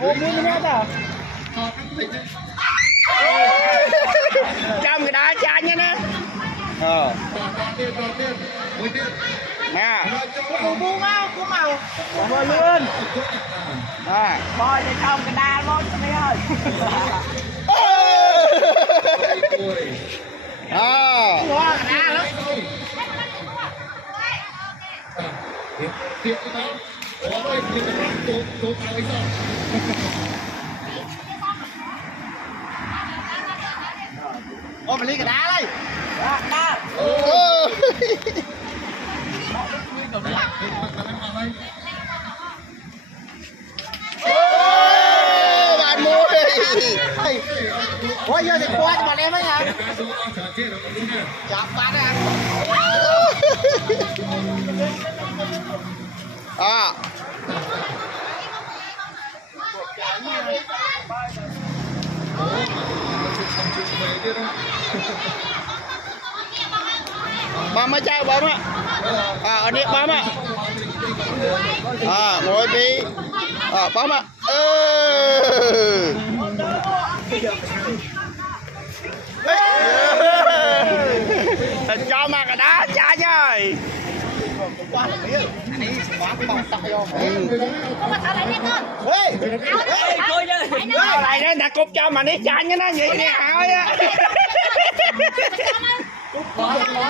Ô mua nữa đó. Trong cái đá cha nhá nè. Nè. Buông không? Có màu. Bò luôn. À, bò đi trong cái đá luôn cho mày ơi. À. Quá cái đá lắm. Ô mình lấy cái đá đây. Đá. Bạn mua đi. Ôi giờ thì qua cho bọn em ấy hả? Chọc bạn à. À. Bấm ở chai bấm á. À ở đây bấm á. À ngồi đi. À bấm á. Cho mà cái đá cha chơi. Qua là mấy anh ấy quá cái bóng tao vô. Có mà thở lại đi con. Ê, coi đi. Thở lại đây đặt cục cho mà đi chanh cho nó vậy nè hỏi á. Cục quá rồi.